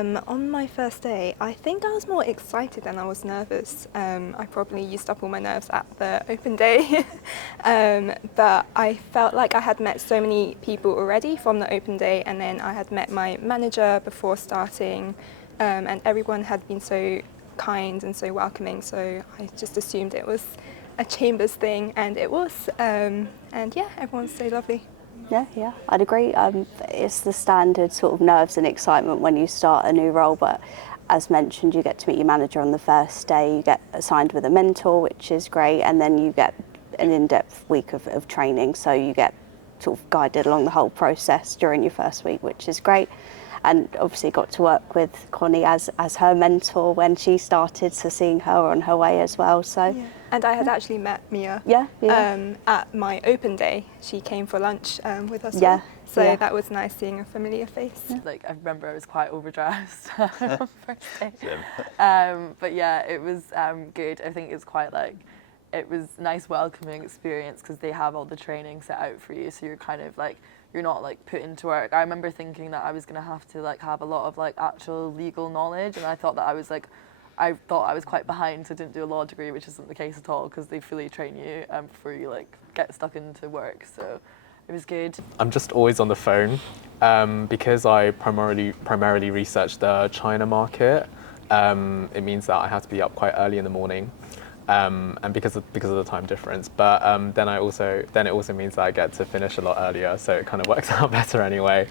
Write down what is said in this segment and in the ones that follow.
On my first day, I think I was more excited than I was nervous. I probably used up all my nerves at the open day, but I felt like I had met so many people already from the open day, and then I had met my manager before starting, and everyone had been so kind and so welcoming, so I just assumed it was a Chambers thing, and it was, and yeah, everyone's so lovely. Yeah, I'd agree. It's the standard sort of nerves and excitement when you start a new role, but as mentioned, you get to meet your manager on the first day, you get assigned with a mentor, which is great, and then you get an in-depth week of training, so you get sort of guided along the whole process during your first week, which is great. And obviously got to work with Connie as her mentor when she started, so seeing her on her way as well. So Yeah. And I had actually met Mia yeah. at my open day. She came for lunch with us Yeah, all. So yeah. that was nice seeing a familiar face. Like, I remember I was quite overdressed on first day. But yeah, it was good. I think it's quite like, it was a nice welcoming experience because they have all the training set out for you, so you're kind of like, you're not like put into work. I remember thinking that I was gonna have to like have a lot of like actual legal knowledge, and I thought that I was like, I thought I was quite behind, so I didn't do a law degree, which isn't the case at all because they fully train you before you like get stuck into work. So it was good. I'm just always on the phone because I primarily research the China market. It means that I have to be up quite early in the morning, and because of the time difference. But then it also means that I get to finish a lot earlier, so it kind of works out better anyway.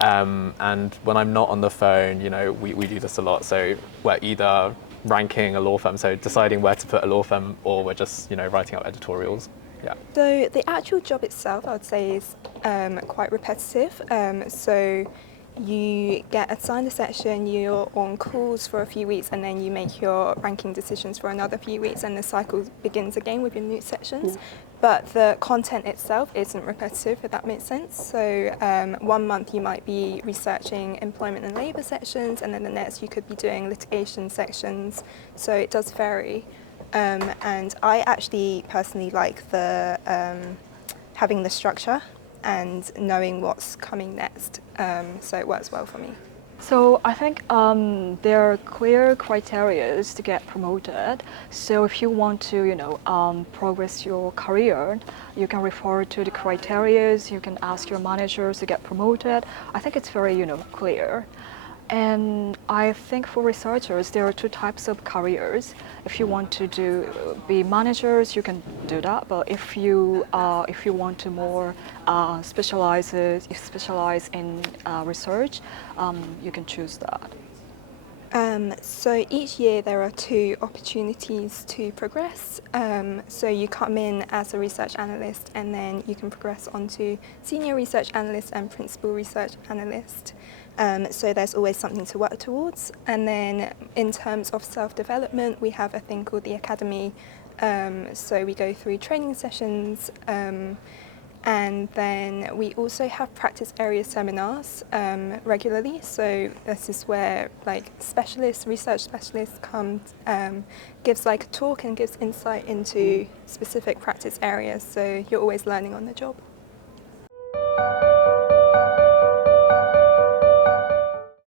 And when I'm not on the phone, you know, we do this a lot. So we're either ranking a law firm, so deciding where to put a law firm, or we're just, you know, writing up editorials. Yeah. So the actual job itself, I would say, is quite repetitive. So you get assigned a section, you're on calls for a few weeks, and then you make your ranking decisions for another few weeks, and the cycle begins again with your new sections. Yeah. But the content itself isn't repetitive, if that makes sense. So 1 month you might be researching employment and labour sections, and then the next you could be doing litigation sections. So it does vary. And I actually personally like the having the structure and knowing what's coming next, so it works well for me. So I think there are clear criteria to get promoted. So if you want to, progress your career, you can refer to the criteria. You can ask your managers to get promoted. I think it's very, clear. And I think for researchers, there are two types of careers. If you want to be managers, you can do that. But if you want to more specialize in research, you can choose that. So each year there are 2 opportunities to progress. So you come in as a research analyst, and then you can progress onto senior research analyst and principal research analyst. So there's always something to work towards. And then in terms of self-development, we have a thing called the Academy. So we go through training sessions, and then we also have practice area seminars regularly. So this is where like research specialists come, gives like a talk and gives insight into specific practice areas. So you're always learning on the job.